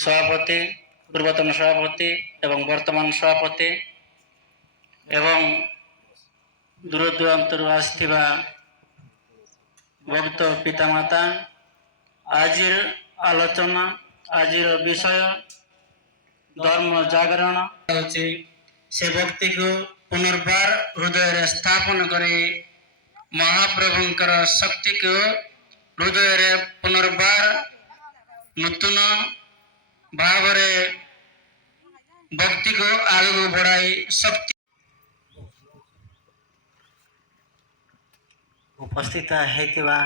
सभापति पूर्वतन सभापति एवं वर्तमान सभापति एवं दूर दूरांतर आसथिबा भक्त पितामाता आजिर आलोचना आजिर विषय धर्म जागरण से भक्ति को पुनर्बार हृदय स्थापन करे महाप्रभुंकर शक्ति को हृदय पुनर्बार नूतन भाव भक्ति को आगे बढ़ाई शक्ति उपस्थित हेतिबा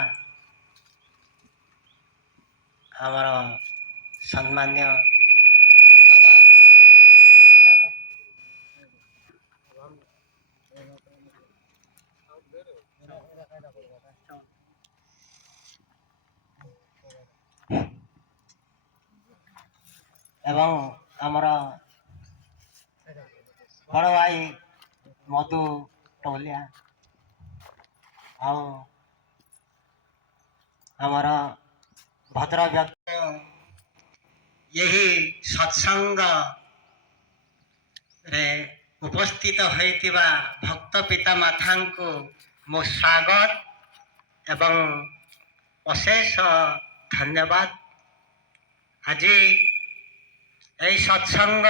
आमर सम्मान्य एवं आमर बड़ भाई मधु टोलिया आमर भद्र व्यक्ति यही सत्संग रे उपस्थित होइतिबा भक्त पिता माता को मो स्वागत एवं अशेष धन्यवाद। आज यही सत्संग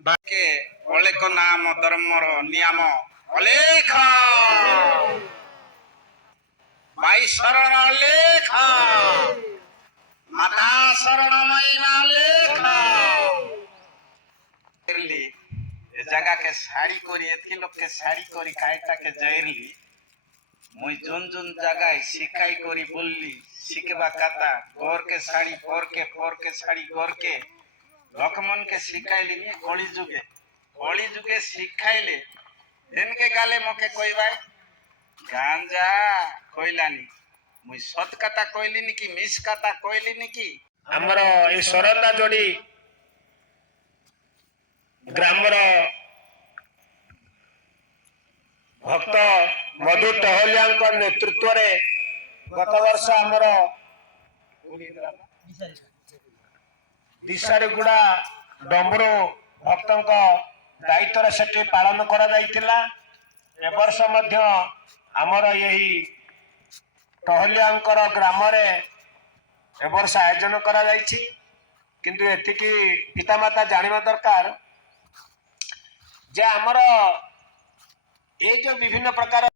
के अलेख नाम धर्मर नियम अलेख भाई शरण अलेख माता शरण मैना लेख जगह के साड़ी करी एथि लोग के साड़ी करी कायटा के जैरली मुई जोन जोन जगह शिकाई करी बोलली शिखबा काता गोर के साड़ी फोर के साड़ी गोर के लक्ष्मण के शिखाइली नी कली जुगे शिखाइले इनके गाले मके कहबाय गांजा कहलानी मुई सत कथा कहली नी कि मिस कथा कहली नी कि हमर ए सरला जोड़ी ग्रामर भक्त मधु टहलिया नेतृत्व रे गत वर्ष आमर दिशारीगुड़ा डम्बरू भक्त दायित्व से पालन करा वर्ष आमर यही टहलिया ग्राम वर्ष आयोजन करा किंतु एतिकी पितामाता जानिबा दरकार जे आमर ये जो विभिन्न प्रकार